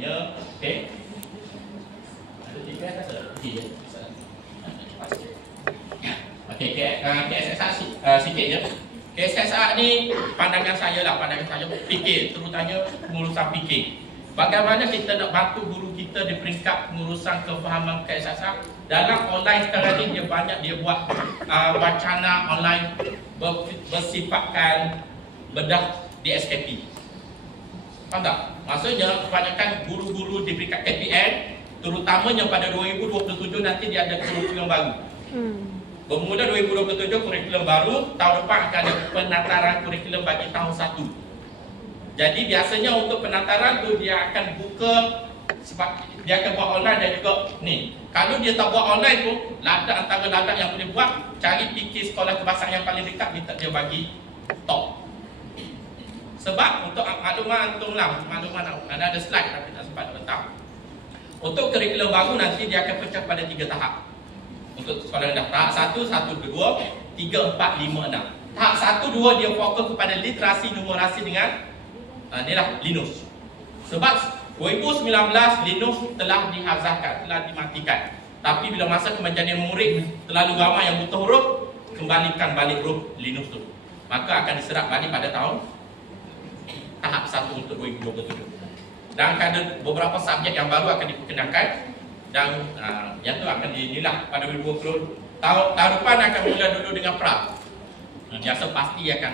Contohnya, okey. Ada tiga kata tiga. Okey, KSSR sikit je. KSSR ni pandangan saya fikir, terutamanya pengurusan fikir. Bagaimana kita nak bantu guru kita di peringkat pengurusan kefahaman KSSR. Dalam online sekarang ni dia banyak dia buat wacana online bersifatkan bedah di SKP. Faham tak? Maksudnya kebanyakan guru-guru di peringkat KPN, terutamanya pada 2027 nanti dia ada kurikulum baru. Bermula 2027 kurikulum baru, tahun depan akan ada penataran kurikulum bagi tahun 1. Jadi biasanya untuk penataran tu dia akan buka sebab dia akan buat online dan juga ni. Kalau dia tak buat online tu, antara ladang yang boleh buat, cari fikir sekolah kebangsaan yang paling dekat, minta dia bagi top. Sebab untuk maklumat antum lah, maklumat ada slide tapi tak sempat letak. Untuk kurikulum baru nanti dia akan pecah pada 3 tahap. Untuk sekolah rendah, tahap 1, 1, 2, 3, 4, 5, 6. Tahap 1, 2 dia fokus kepada literasi numerasi dengan inilah Linux. Sebab 2019 Linux telah dihazahkan, telah dimatikan. Tapi bila masa kemajanian murid terlalu ramai yang butuh huruf, kembalikan balik huruf Linux tu. Maka akan diserap balik pada tahun tahap 1 untuk 2027. Dan ada beberapa subjek yang baru akan diperkenalkan dan yang tu akan dinilah pada 2020. Tahun depan akan mula dulu dengan pra. Biasa pasti akan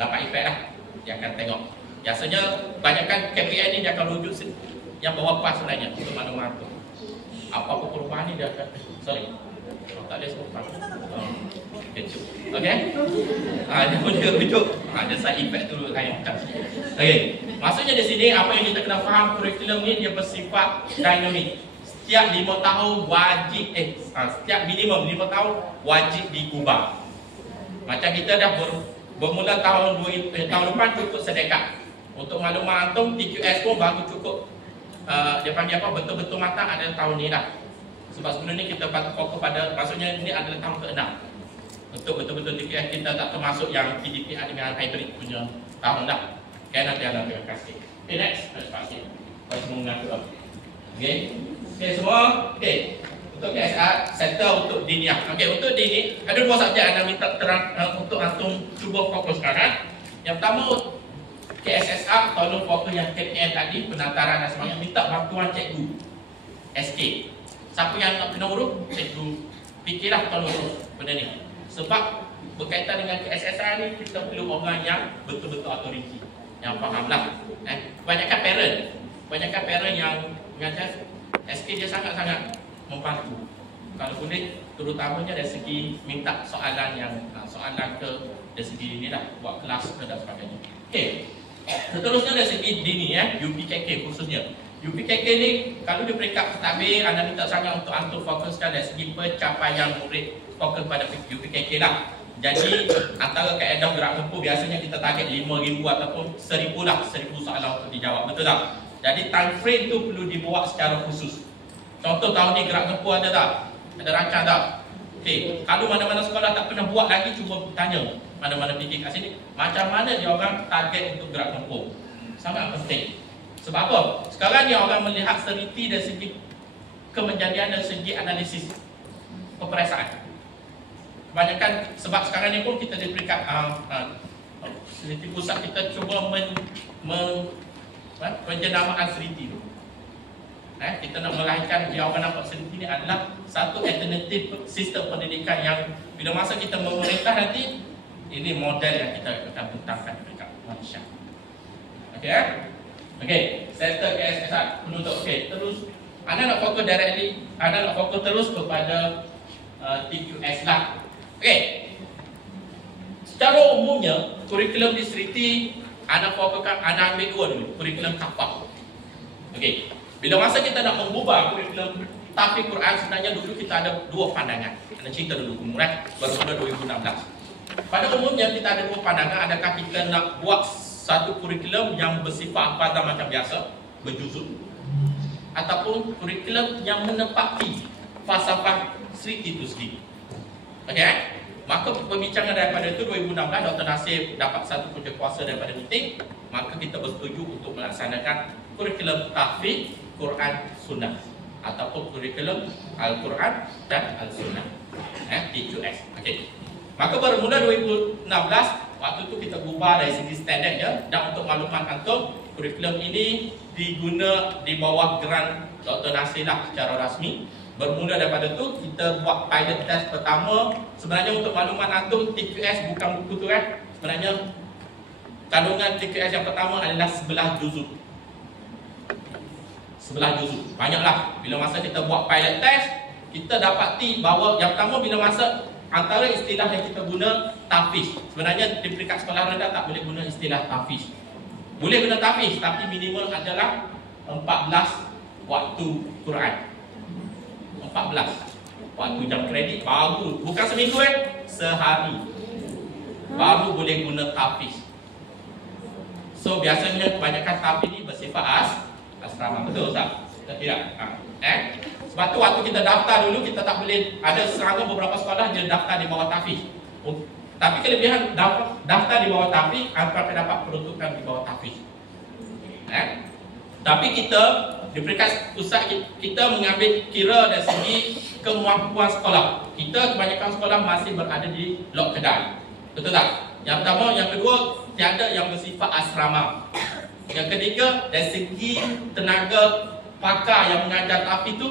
dapat efek lah. Dia akan tengok. Biasanya banyakkan KPN ni dia akan rujuk yang bawah pas sebenarnya untuk maklumat tu. Apa-apa perubahan ni dia akan tak ada sebut. Kecup. Okey. Dia boleh rujuk. Ada side effect tu saya bukan. Okey. Maksudnya di sini apa yang kita kena faham, kurikulum ni dia bersifat dinamik. Setiap 5 tahun wajib setiap minimum 5 tahun wajib diubah. Macam kita dah bermula tahun depan cukup sedekat. Untuk maklumat antum, TQS pun baru cukup dia panggil apa, betul-betul matang adalah tahun ni dah. Sebab sebelum ni kita fokus pada, maksudnya ini adalah tahun ke-6 untuk betul-betul TQS. Kita tak termasuk yang PDPR dengan hybrid punya tahun dah. Okay, nanti ada terima kasih. Okay, next. Terima kasih. Bagi semua mengatur. Okay. Okay semua. Okay. Untuk KSR, settle untuk diniah. Okay, untuk dini, ada 2 subjek anda minta terang untuk antum cuba fokuskan. Yang pertama, KSSR, tolong fokus yang KPN tadi, penataran dan semuanya, minta bantuan cikgu SK. Siapa yang nak kena urus, cikgu fikirlah tolong urus benda ni. Sebab berkaitan dengan KSSR ni, kita perlu orang yang betul-betul authority, yang faham lah. Kebanyakan parent yang mengajar SK dia sangat-sangat membantu. Kalau boleh, terutamanya dari segi minta soalan ke dari segi ni lah, buat kelas ke dan sebagainya. Okay. Seterusnya dari segi dini UPKK khususnya. UPKK ni kalau di peringkat pentadbir, anda minta sangat untuk antum fokuskan dari segi pencapaian murid, fokus pada UPKK lah. Jadi antara kaedah gerak tempuh biasanya kita target 5,000 ataupun 1,000 lah, 1,000 soalan untuk dijawab, betul tak? Jadi time frame tu perlu dibuat secara khusus. Contoh tahun ni gerak tempuh ada tak? Ada rancang tak? Okey, kalau mana-mana sekolah tak pernah buat lagi, cuba tanya mana-mana fikir kat sini, macam mana dia orang target untuk gerak tempuh. Sangat penting. Sebab apa? Sekarang ni orang melihat seriti dari segi kemenjadian dan segi analisis peperiksaan. Kebanyakan sebab sekarang ni pun kita di peringkat seriti pusat, kita cuba penjenamaan seriti tu. Kita nak melahirkan jawapan nampak seriti ni adalah satu alternatif sistem pendidikan yang bila masa kita memerintah nanti, ini model yang kita akan bentangkan dekat Malaysia. Okey Okey, settle KSSR penutup. Okey, terus anda nak fokus directly, anda nak fokus terus kepada TQS lah. Okey. Secara umumnya kurikulum di seriti anda fokuskan, anda ambil 2 dulu, kurikulum kafah. Okey. Bila masa kita nak mengubah kurikulum tahfiz Quran, sebenarnya dulu kita ada 2 pandangan. Anda cerita dulu umumnya baru 2016. Pada umumnya kita ada 2 pandangan, adakah kita nak buat satu kurikulum yang bersifat hafazan macam biasa, berjuzuk, ataupun kurikulum yang menepati falsafah seriti itu sendiri. Okey? Maka pembincangan daripada itu 2016 Dr. Nasir dapat satu punca kuasa daripada meeting, maka kita bersetuju untuk melaksanakan kurikulum tahfiz Quran Sunnah ataupun kurikulum Al-Quran dan Al-Sunnah, TQS. Okey. Maka bermula 2016, waktu tu kita ubah dari segi standard ya. Dan untuk makluman antum, kurikulum ini diguna di bawah geran Dr. Nasilah secara rasmi. Bermula daripada tu kita buat pilot test pertama. Sebenarnya untuk makluman antum, TQS bukan buku tu kan. Sebenarnya kandungan TQS yang pertama adalah 11 juzuk. 11 juzuk. Banyaklah. Bila masa kita buat pilot test, kita dapati bahawa yang pertama bila masa antara istilah yang kita guna tahfiz. Sebenarnya di peringkat sekolah rendah tak boleh guna istilah tahfiz. Boleh guna tahfiz tapi minimal adalah 14 waktu Quran. 14 waktu jam kredit baru, bukan seminggu sehari baru boleh guna tahfiz. So biasanya kebanyakan tahfiz ni bersifat asrama. Betul Ustaz? Tidak. Sebab tu waktu kita daftar dulu kita tak boleh, ada serangga beberapa sekolah je daftar di bawah tahfiz. Tapi kelebihan daftar di bawah tahfiz akan dapat peruntukan di bawah tahfiz. Tapi kita di peringkat pusat kita mengambil kira dari segi kemampuan sekolah. Kita kebanyakan sekolah masih berada di blok kedai. Betul tak? Yang pertama, yang kedua, tiada yang bersifat asrama. Yang ketiga, dari segi tenaga pakar yang mengajar tahfiz itu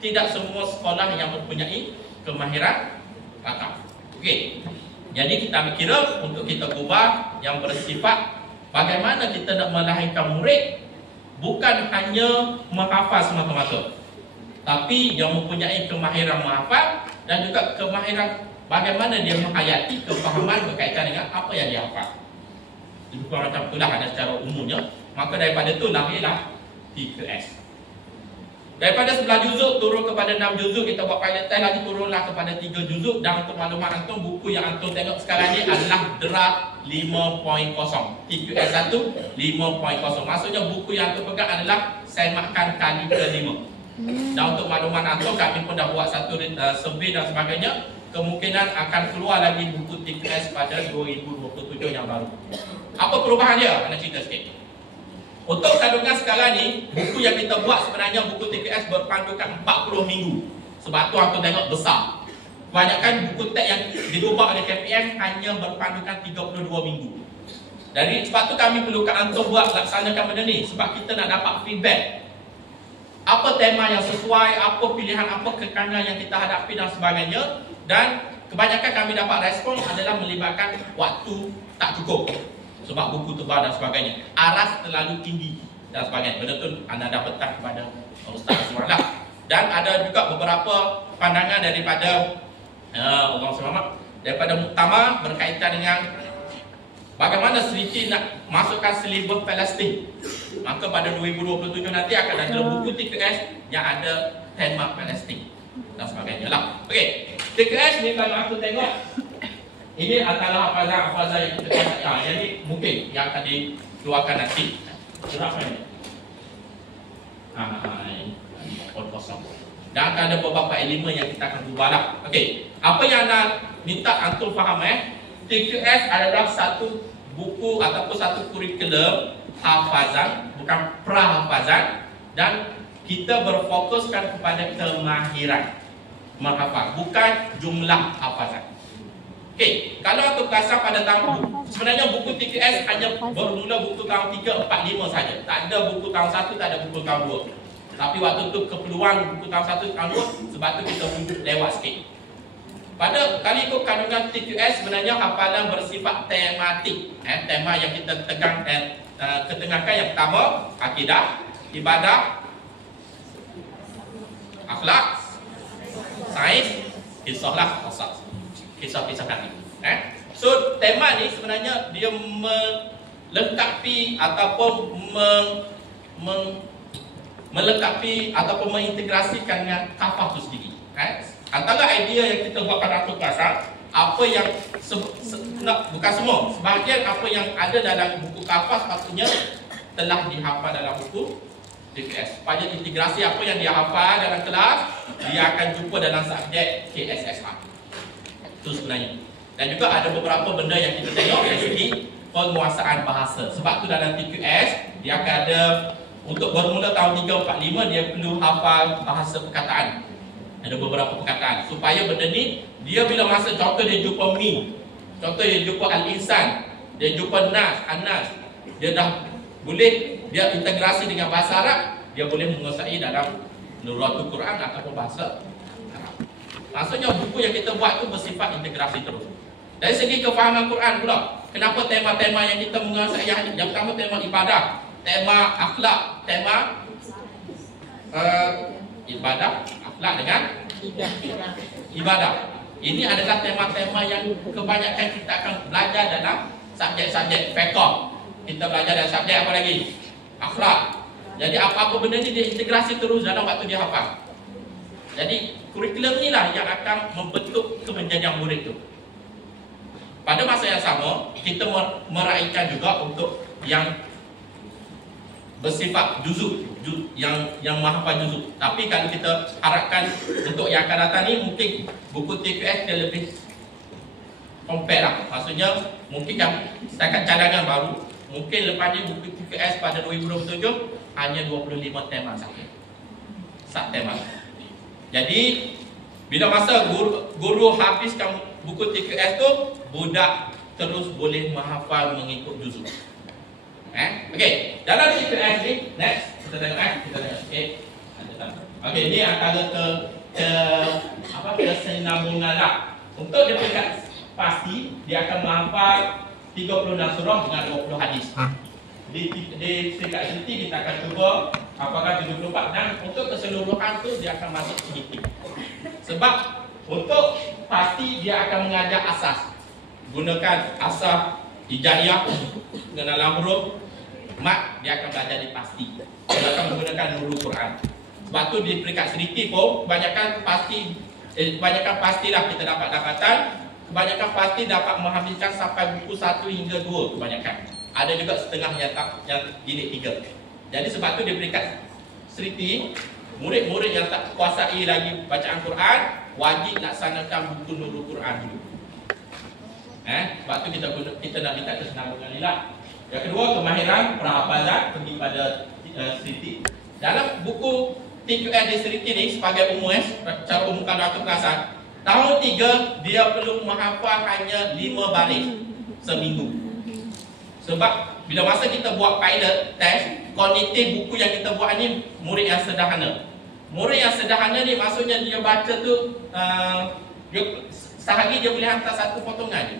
tidak semua sekolah yang mempunyai kemahiran pakar. Okey. Jadi kita ambil kira untuk kita ubah yang bersifat bagaimana kita nak melahirkan murid bukan hanya menghafal semata-mata, tapi yang mempunyai kemahiran menghafal dan juga kemahiran bagaimana dia menghayati kefahaman berkaitan dengan apa yang dia hafal. Lebih kurang macam itulah ada secara umumnya. Maka daripada itu lahirlah TQS. Daripada 11 juzuk turun kepada 6 juzuk, kita buat pilot test lagi turunlah kepada 3 juzuk. Dan untuk maklumat antum, buku yang antum tengok sekarang ni adalah draft 5.0. TQS 1 5.0. Maksudnya buku yang antum pegang adalah semakan kali ke-5. Dan untuk maklumat antum, kami pun dah buat satu survey dan sebagainya. Kemungkinan akan keluar lagi buku TQS pada 2027 yang baru. Apa perubahan dia? Anda cerita sikit. Untuk kandungan sekarang ni, buku yang kita buat sebenarnya buku TQS berpandukan 40 minggu. Sebab tu antum tengok besar. Kebanyakan buku teks yang dirubah oleh KPM hanya berpandukan 32 minggu. Jadi sebab tu kami perlukan antum buat laksanakan benda ni. Sebab kita nak dapat feedback. Apa tema yang sesuai, apa pilihan, apa kekurangan yang kita hadapi dan sebagainya. Dan kebanyakan kami dapat respon adalah melibatkan waktu tak cukup. Sebab buku tebal dan sebagainya, aras terlalu tinggi dan sebagainya. Benda tu anda dapatkan kepada Ustaz Azwan lah. Dan ada juga beberapa pandangan daripada orang selamat daripada muktamar berkaitan dengan bagaimana Seriti nak masukkan silibus Palestin. Maka pada 2027 nanti akan ada buku TQS yang ada tema Palestin dan sebagainya lah. Okey, TQS ni kalau aku tengok, ini antara hafazan yang kita catat. Jadi mungkin yang akan dikeluarkan nanti. Berapa ni? Kosong. Dan akan ada beberapa elemen yang kita akan ubah lah. Okey. Apa yang anda minta antum faham TQS adalah satu buku ataupun satu kurikulum hafazan, bukan prahafazan, dan kita berfokuskan kepada kemahiran menghafal, bukan jumlah hafazan. Okey, kalau antum perasan pada tahun sebenarnya buku TQS hanya bermula buku tahun 3, 4, 5 saja. Tak ada buku tahun 1, tak ada buku tahun 2. Tapi waktu tu keperluan buku tahun 1, tahun 2, sebab tu kita wujud lewat sikit. Pada kali ikut kandungan TQS sebenarnya hafalan bersifat tematik. Tema yang kita tegang ketengahkan yang pertama akidah, ibadah, akhlak, sains, kisahlah, kisah-kisah kami. So tema ni sebenarnya dia melengkapi ataupun melengkapi ataupun mengintegrasikan dengan kafah itu sendiri. Antara idea yang kita buat pada Atul Kasar, apa yang bukan semua, sebahagian apa yang ada dalam buku kafah sepatutnya telah dihafal dalam buku TQS. Supaya integrasi apa yang dia hafal dalam kelas, dia akan jumpa dalam subjek KSSR. Itu sebenarnya. Dan juga ada beberapa benda yang kita tengok dari segi penguasaan bahasa. Sebab tu dalam TQS dia akan ada untuk bermula tahun 3, 4, 5 dia perlu hafal bahasa perkataan. Ada beberapa perkataan supaya benda ni dia bila masa contoh dia jumpa mi, contoh dia jumpa al-insan, dia jumpa nas, anas, dia dah boleh dia integrasi dengan bahasa Arab, dia boleh menguasai dalam Nurratul Quran ataupun bahasa Arab. Maksudnya buku yang kita buat tu bersifat integrasi terus. Dari segi kefahaman Quran pula, kenapa tema-tema yang kita menguasai yang pertama tema ibadah, tema akhlak, tema ibadah, akhlak dengan ibadah. Ini adalah tema-tema yang kebanyakan kita akan belajar dalam subjek-subjek fiqh. Kita belajar dalam subjek apa lagi? Akhlak. Jadi apa-apa benda ni dia integrasi terus dalam waktu dia hafal. Jadi kurikulum inilah yang akan membentuk kemenjadian murid tu. Pada masa yang sama, kita meraihkan juga untuk yang bersifat juzuk, yang menghafal juzuk. Tapi kalau kita harapkan untuk yang akan datang ni, mungkin buku TQS dia lebih compare lah. Maksudnya mungkin yang setakat cadangan baru, mungkin lepas ni buku TQS pada 2027 hanya 25 tema saja. Sat tema. Jadi bila masa guru habiskan buku TQS tu, budak terus boleh menghafal mengikut juzuk. Okey, dalam TQS ni next kita tengok kita tengok. Okey, ni antara kesinambungan lah. Untuk dia peringkat pasti dia akan menghafal 36 surah dengan 20 hadis. Di peringkat seliti kita akan cuba apakah 74, dan untuk keseluruhan tu dia akan masuk sedikit. Sebab untuk pasti dia akan mengajar asas. Gunakan asas hijaiyah dalam huruf mat, dia akan belajar di pasti. Dia akan menggunakan nurul Quran. Sebab tu di peringkat sedikit pun kebanyakan pastilah kita dapat dapatan. Kebanyakan pasti dapat menghabiskan sampai buku 1 hingga 2 kebanyakan. Ada juga setengah yang jilid 3. Jadi sebab tu di peringkat seliti, murid-murid yang tak kuasai lagi bacaan Quran wajib laksanakan buku nurul Quran dulu. Sebab tu kita nak minta kesenambungan ni lah. Yang kedua, kemahiran perhafazan pergi pada seliti. Dalam buku TQS di seliti ni sebagai umum, cara umum kalau aku perasan, tahun 3 dia perlu menghafal hanya 5 baris seminggu. Sebab bila masa kita buat pilot test, kognitif buku yang kita buat ni murid yang sederhana. Murid yang sederhana ni maksudnya dia baca tu sehari dia boleh hantar 1 potongan je.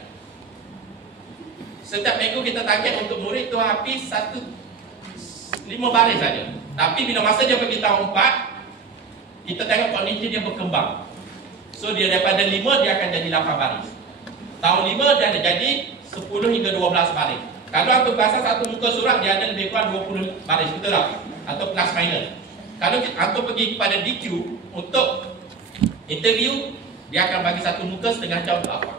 Setiap minggu kita target untuk murid tu habis 5 baris saja. Tapi bila masa dia pergi tahun 4, kita tengok kognitif dia berkembang. So dia daripada 5 dia akan jadi 8 baris. Tahun 5 dia ada jadi 10 hingga 12 baris. Kalau untuk bahasa satu muka surat dia ada lebih kurang 20 baris, betul tak? Atau plus minus. Kalau kita pergi kepada DQ untuk interview, dia akan bagi satu muka setengah jam ke apa.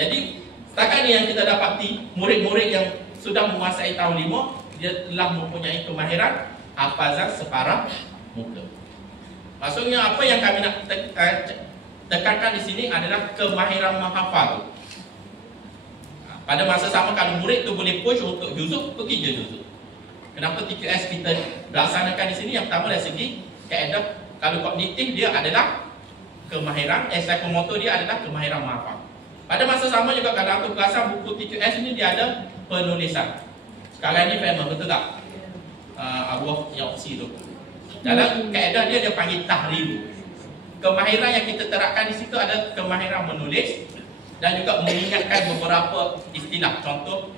Jadi setakat ni yang kita dapati, murid-murid yang sudah menguasai tahun 5, dia telah mempunyai kemahiran hafazan separah muka. Maksudnya apa yang kami nak tekankan di sini adalah kemahiran menghafal. Pada masa sama kalau murid tu boleh push untuk juzuk, pergi je juzuk. Kenapa TQS kita laksanakan di sini? Yang pertama dari segi kaedah, kalau kognitif dia adalah kemahiran, psikomotor dia adalah kemahiran menghafal. Pada masa sama juga kalau aku perasan buku TQS ini dia ada penulisan. Sekarang ni famous, betul tak? Abu Yaqsi tu. Dalam kaedah dia panggil tahrir. Kemahiran yang kita terapkan di situ ada kemahiran menulis dan juga mengingatkan beberapa istilah. Contoh,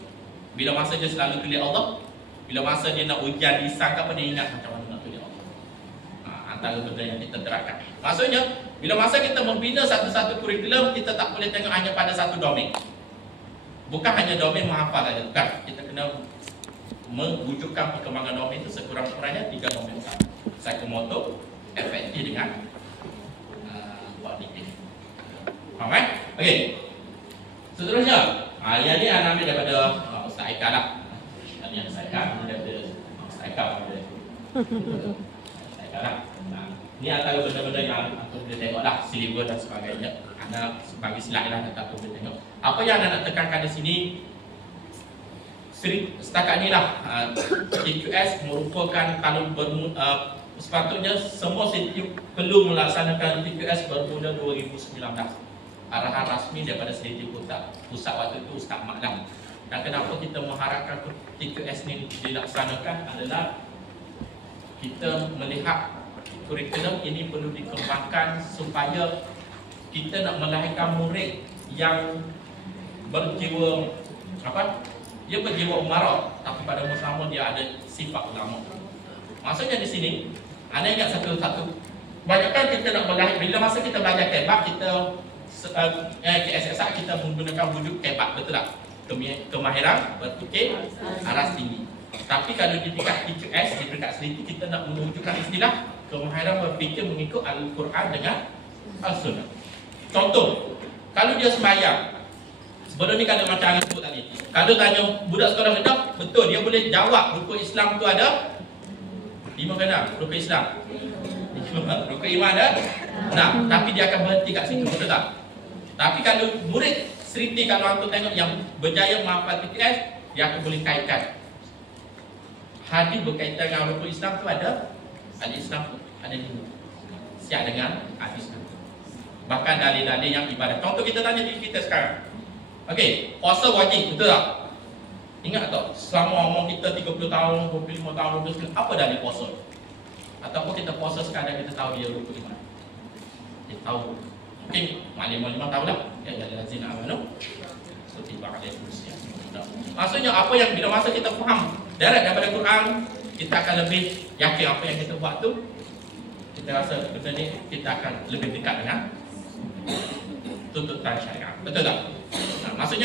bila masa dia selalu tulis Allah, bila masa dia nak ujian lisan apa, dia ingat macam mana nak tulis Allah. Antara benda yang kita terapkan. Maksudnya bila masa kita membina satu-satu kurikulum, kita tak boleh tengok hanya pada satu domain. Bukan hanya domain menghafal saja, bukan. Kita kena mewujudkan perkembangan domain itu sekurang-kurangnya 3 domain utama. Psikomotor, FNT dengan kognitif. Faham kan? Okey. Seterusnya, yang ni anak ambil daripada Ustaz Aika lah. Yang Ustaz Aika daripada Ustaz Aika lah. Ni antara benda-benda yang aku boleh tengok lah, silibus dan sebagainya. Anda bagi slide lah, tak aku boleh tengok. Apa yang anda nak tekankan di sini, setakat ni lah TQS merupakan kalau sepatutnya semua setiap perlu melaksanakan TQS bermula 2019. Arahan rasmi daripada Setiausaha Pusat waktu itu Ustaz Makdam. Dan kenapa kita mengharapkan TQS ni dilaksanakan adalah kita melihat kurikulum ini perlu dikembangkan supaya kita nak melahirkan murid yang berjiwa dia berjiwa umarah, tapi pada masa sama dia ada sifat ulama. Maksudnya di sini anda ingat satu-satu. Kebanyakan kita nak melahirkan, bila masa kita belajar kebab, kita KSSA kita menggunakan wujud kebab, betul tak? Kemahiran berfikir aras tinggi. Tapi kalau di tingkat TQS, di peringkat seliti, kita nak mewujudkan istilah kemahiran berfikir mengikut Al-Quran dengan Al-Sunnah. Contoh, kalau dia sembahyang, sebelum ni kalau macam Angin sebut tadi, kalau tanya budak sekolah rendah, betul dia boleh jawab rukun Islam tu ada 5 ke 6 rukun Islam. Rukun iman ada 6, tapi dia akan berhenti kat situ, betul tak? Tapi kalau murid seriti, kalau aku tengok yang berjaya menghafal TQS, dia akan boleh kaitkan hadis berkaitan dengan rukun Islam tu ada Islam tu ada 5. Siap dengan hadis tu. Bahkan dalil-dalil yang ibadat. Contoh kita tanya diri kita sekarang. Okey, puasa wajib, betul tak? Ingat tak, selama umur kita 30 tahun, 25 tahun, 20 tahun, apa dalil puasa? Ataupun kita puasa sekadar kita tahu dia rukun iman. Kita tahu. Mungkin maklimah tahu lah. Ya, ada lazina amanu. Seperti ba'da usia. Maksudnya apa yang bila masa kita faham daripada Quran, kita akan lebih yakin apa yang kita buat tu. Kita rasa benda ni kita akan lebih dekat dengan tuntutan syariat. Betul tak? Maksudnya